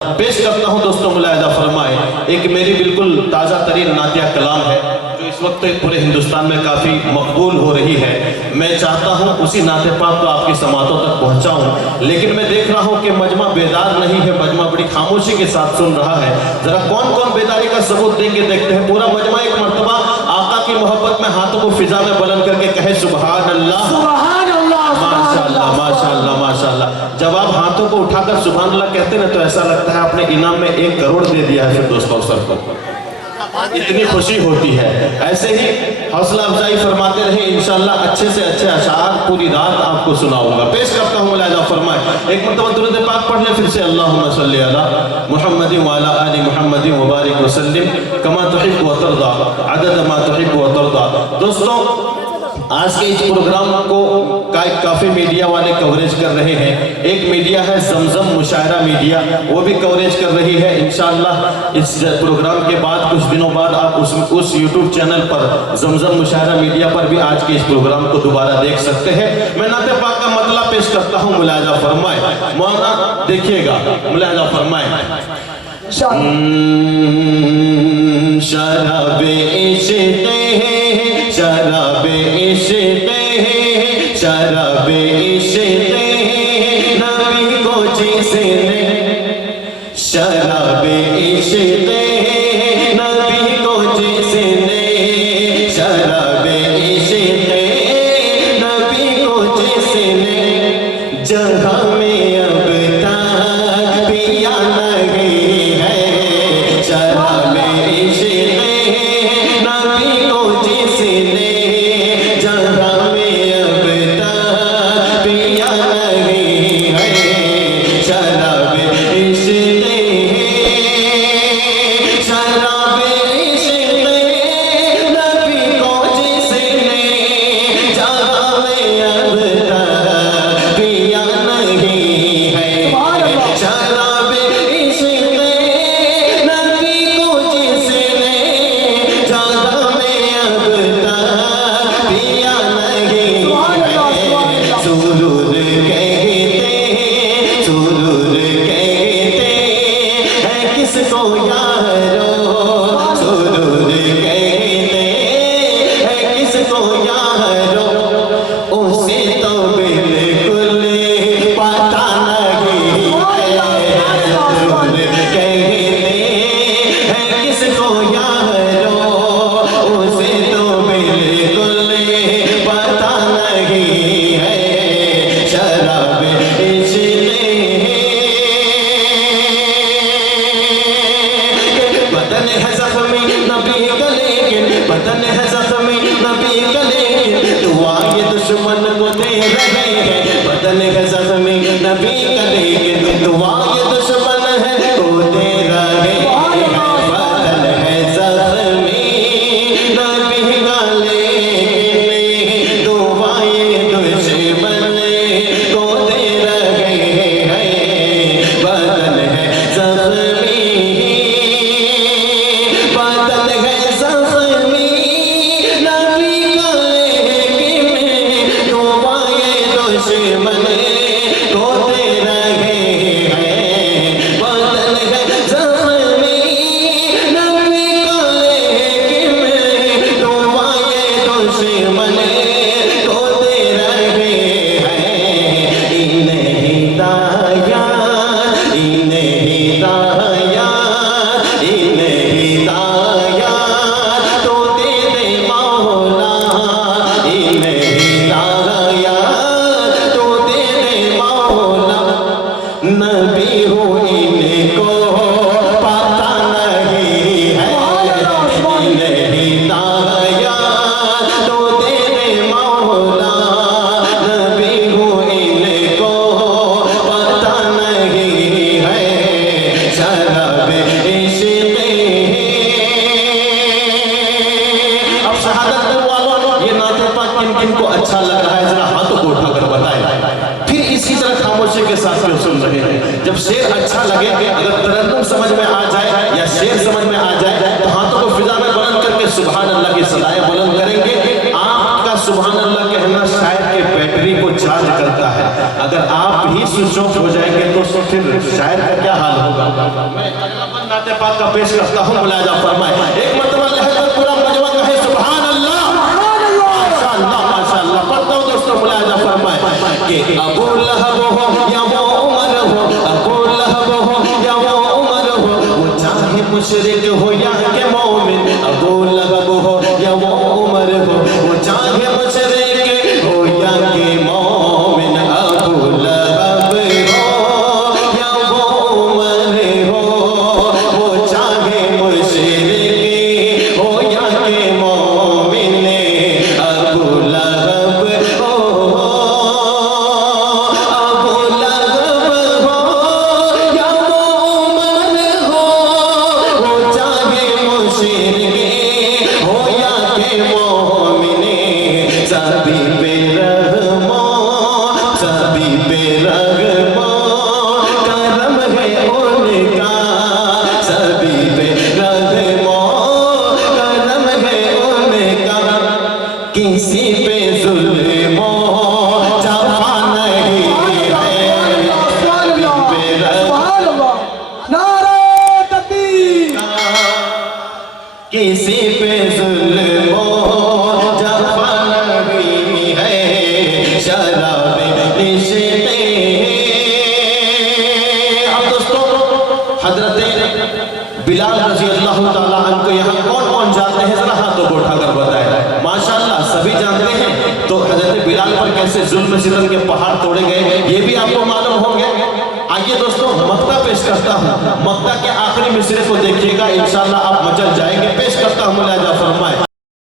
पेश करता हूं दोस्तों, मुलाहिजा फरमाए। एक मेरी बिल्कुल ताज़ा तरीन नातिया कलाम है जो इस वक्त पूरे हिंदुस्तान में काफ़ी मकबूल हो रही है। मैं चाहता हूं उसी नाते पाक को आपकी समातों तक पहुंचाऊं, लेकिन मैं देख रहा हूं कि मजमा बेदार नहीं है, मजमा बड़ी खामोशी के साथ सुन रहा है। जरा कौन कौन बेदारी का सबूत देंगे देखते हैं। पूरा मजमा एक मरतबा आका की मोहब्बत में हाथों को फिजा में बुलंद करके कहे सुभान अल्लाह, सुभान अल्लाह, माशाअल्लाह, माशाअल्लाह, माशाअल्लाह। जब आप हाथों को उठाकर सुभान अल्लाह कहते हैं ना तो ऐसा लगता है आपने इनाम में 1 करोड़ दे दिया है फिर दोस्तों सर को, इतनी खुशी होती है। ऐसे ही हौसला अफजाई फरमाते रहे, इंशाअल्लाह अच्छे से अच्छे अशार पूरी रात आपको सुनाऊंगा। पेश करता हूँ, मुलाहिजा फरमाए। एक मरतबा दुरूद पाक पढ़ ले फिर से। अल्लाहुम्मा सल्ली अला मुहम्मदिन व अला आलि मुहम्मदिन व बारिक व सल्लिम कमा तुहिब्बु व तर्दा अदद मा तुहिब्बु व तर्दा। दोस्तों, आज के इस प्रोग्राम को काफ़ी मीडिया वाले कवरेज कर रहे हैं। एक मीडिया है जमजम मुशायरा मीडिया, वो भी कवरेज कर रही है। इंशाअल्लाह इस प्रोग्राम के बाद कुछ दिनों बाद आप उस यूट्यूब चैनल पर जमजम मुशायरा मीडिया पर भी आज के इस प्रोग्राम को दोबारा देख सकते हैं। मैं नाते पाक का मतलब पेश करता हूँ, मुलाहिजा फरमाए। मौना देखिएगा, मुलाहिजा फरमाए। शराबे इश्क़ है, शराबे इश्क़ है, शराबे इश्क़ है, नबी को जिसने शराबे इश्क़ है, नबी को जिसने शराबे इश्क़ है, नबी को जिसने जहाँ में अब तक पिया नहीं है। शराबे इश्क़ है, नबी को जिसने जहाँ में अब तक पिया नहीं है। शराबे इश्क़ है, शराबे इश्क़ है, नबी को जिसने जहाँ में अब तक पिया नहीं है। शराबे इश्क़ है, नबी को जिसने जहाँ में अब तक पिया नहीं है। सुरूर कहते हैं, सुरूर कहते हैं किसको यारो, सुरूर कहते हैं किसको यारो, उसे तो बिल्कुल पता नहीं है। सुरूर कहते हैं किसको यारो, उसे तो बिल्कुल पता नहीं है। शराबे इश्क़ है, बदन है ज़ख्मी नबी का लेकिन, बदन है ज़ख्मी नबी का लेकिन दुआ ये दुश्मन को दे रहे हैं। बदन है ज़ख्मी नबी का लेकिन दुआ ये दुश्मन है को दे रहे हैं। बदन है ज़ख्मी नबी का लेकिन दुआ ये दुश्मन को दे रहे हैं। बदन है ज़ख्मी, बदन है ज़ख्मी नबी का लेकिन दुआ ये दुश्मन को दे रहे हैं। बदन है ज़ख्मी नबी का लेकिन दुआ ये दुश्मन को दे रहे हैं। इन्हें हिदाया, इन्हें हिदाया, इन्हें हिदाया तो दे दे मौला, इन्हें हिदाया तो दे दे मौला। नबी हो इनको पता नहीं है, इन्हें हिदाया तो दे दे मौला। नबी हो इनको पता नहीं है। शराबे इश्क़ है। अब शहादत वालों, ये नाते पाक किन किन को अच्छा लग रहा है जरा हाथों को उठाकर बताएं। फिर इसी तरह खामोशी के साथ में सुन रहे हैं। जब शेर अच्छा लगे, अगर तरन्नुम समझ में आ जाए या शेर समझ में आ जाए तो हाथों को फिजा में बुलंद करके सुभान अल्लाह की सदाएं बुलंद करेंगे। आपका सुभान अल्लाह कहना शायद के बैटरी को चार्ज करता है। अगर आप भी सुन पुरजोश हो जाएंगे तो फिर शायर का क्या हाल होगा। मैं अगला बंद नाते पाक का पेश करता हूँ, मुलाजा फरमाए। एक मरतबा लहकर पूरा मजमा कहे सुभान अल्लाह, माशाअल्लाह माशाअल्लाह। पढ़ता हूँ दोस्तों, मुलाजा फरमाए कि अबू लहब हो या वो उमर हो, अबू लहब हो या वो उमर हो, वो चाहे मुशरिक हो या के मोमिन, अबू लहब हो या वो उमर हो, वो चाहे मुशरिक हो या के मोमिन, अबू लहब हो या वो उमर हो, वो चाहे मुशरिक हो या के मोमिन, अबू लहब हो, अबू लहब हो या वो उमर हो, वो चाहे मुशरिक हो या के मोमिन, सभी पे रहमो, सभी पे रहमो करम है उनका, सभी पे रहमो करम है उनका, किसी पे जुल्मो जफा नहीं है, सभी पे रहमो किसी पे जुल्मो जफा नहीं है, शराब इश्क़। अब दोस्तों, हजरत बिलाल रज़ी अल्लाह ताला अन्हु को यहाँ कौन कौन जानते हैं, जरा हाथों को उठाकर बताएं। माशाअल्लाह सभी जानते हैं। तो हजरत बिलाल पर कैसे जुल्म सितम के पहाड़ तोड़े गए ये भी आपको मालूम होंगे। आइए दोस्तों, मक्ता पेश करता हूँ। मक्ता के आखिरी मिसरे को देखिएगा, इंशाअल्लाह आप मचल जाएंगे। पेश करता हूँ, मुलाजा फरमाए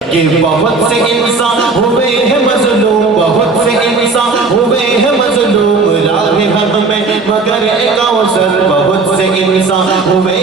कि बहुत से इंसान हुए हैं मजलूम, बहुत से इंसान हुए हैं मजलूम, राह हक में मगर एक अवसर, बहुत से इंसान हुए